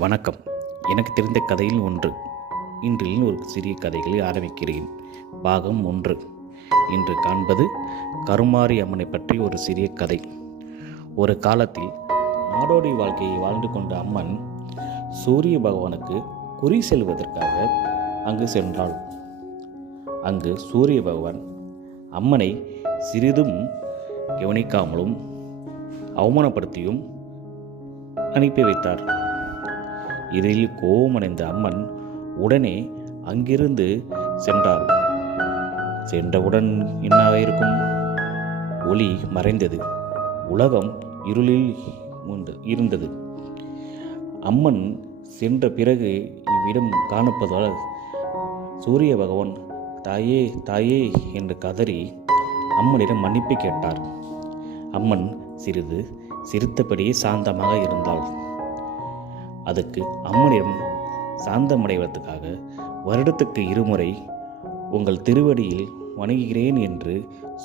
வணக்கம். எனக்கு தெரிந்த கதையில் ஒன்று. இன்றில் ஒரு சிறிய கதைகளை ஆரம்பிக்கிறேன். பாகம் 1. இன்று காண்பது கருமாரி அம்மனை பற்றி ஒரு சிறிய கதை. ஒரு காலத்தில் நாடோடி வாழ்க்கையை வாழ்ந்து கொண்ட அம்மன் சூரிய பகவானுக்கு குறி செல்வதற்காக அங்கு சென்றாள். அங்கு சூரிய பகவான் அம்மனை சிறிதும் கவனிக்காமலும் அவமானப்படுத்தியும் அனுப்பி வைத்தார். இதில் கோபமடைந்த அம்மன் உடனே அங்கிருந்து சென்றாள். சென்றவுடன் என்னாயிருக்கும்? ஒளி மறைந்தது. உலகம் இருளில் இருந்தது. அம்மன் சென்ற பிறகு இவ்விடம் காணப்பதால் சூரிய பகவான் தாயே தாயே என்று கதறி அம்மனிடம் மன்னிப்பு கேட்டார். அம்மன் சிறிது சிரித்தபடியே சாந்தமாக இருந்தாள். அதுக்கு அம்மனிடம் சாந்தமடைவதற்காக வருடத்துக்கு 2 முறை உங்கள் திருவடியில் வணங்குகிறேன் என்று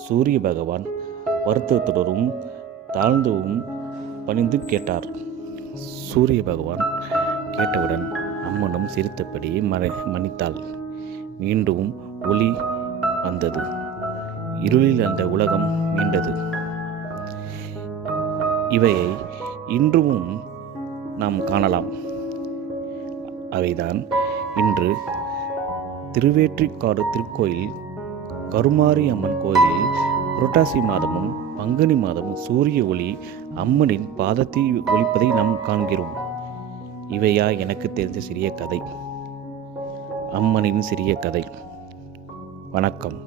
சூரிய பகவான் வருத்தத்துடனும் தாழ்ந்தும் பணிந்து கேட்டார். சூரிய பகவான் கேட்டவுடன் அம்மனும் சிரித்தபடியே மன்னித்தாள். மீண்டும் ஒளி வந்தது. இருளில் அந்த உலகம் மீண்டது. இவையை இன்றும் நாம் காணலாம். அவைதான் இன்று திருவேற்றிக்காடு திருக்கோயில் கருமாரி அம்மன் கோயிலில் புரட்டாசி மாதமும் பங்குனி மாதமும் சூரிய ஒளி அம்மனின் பாதத்தை ஒளிப்பதை நாம் காண்கிறோம். இவையா எனக்கு தெரிந்த சிறிய கதை, அம்மனின் சிறிய கதை. வணக்கம்.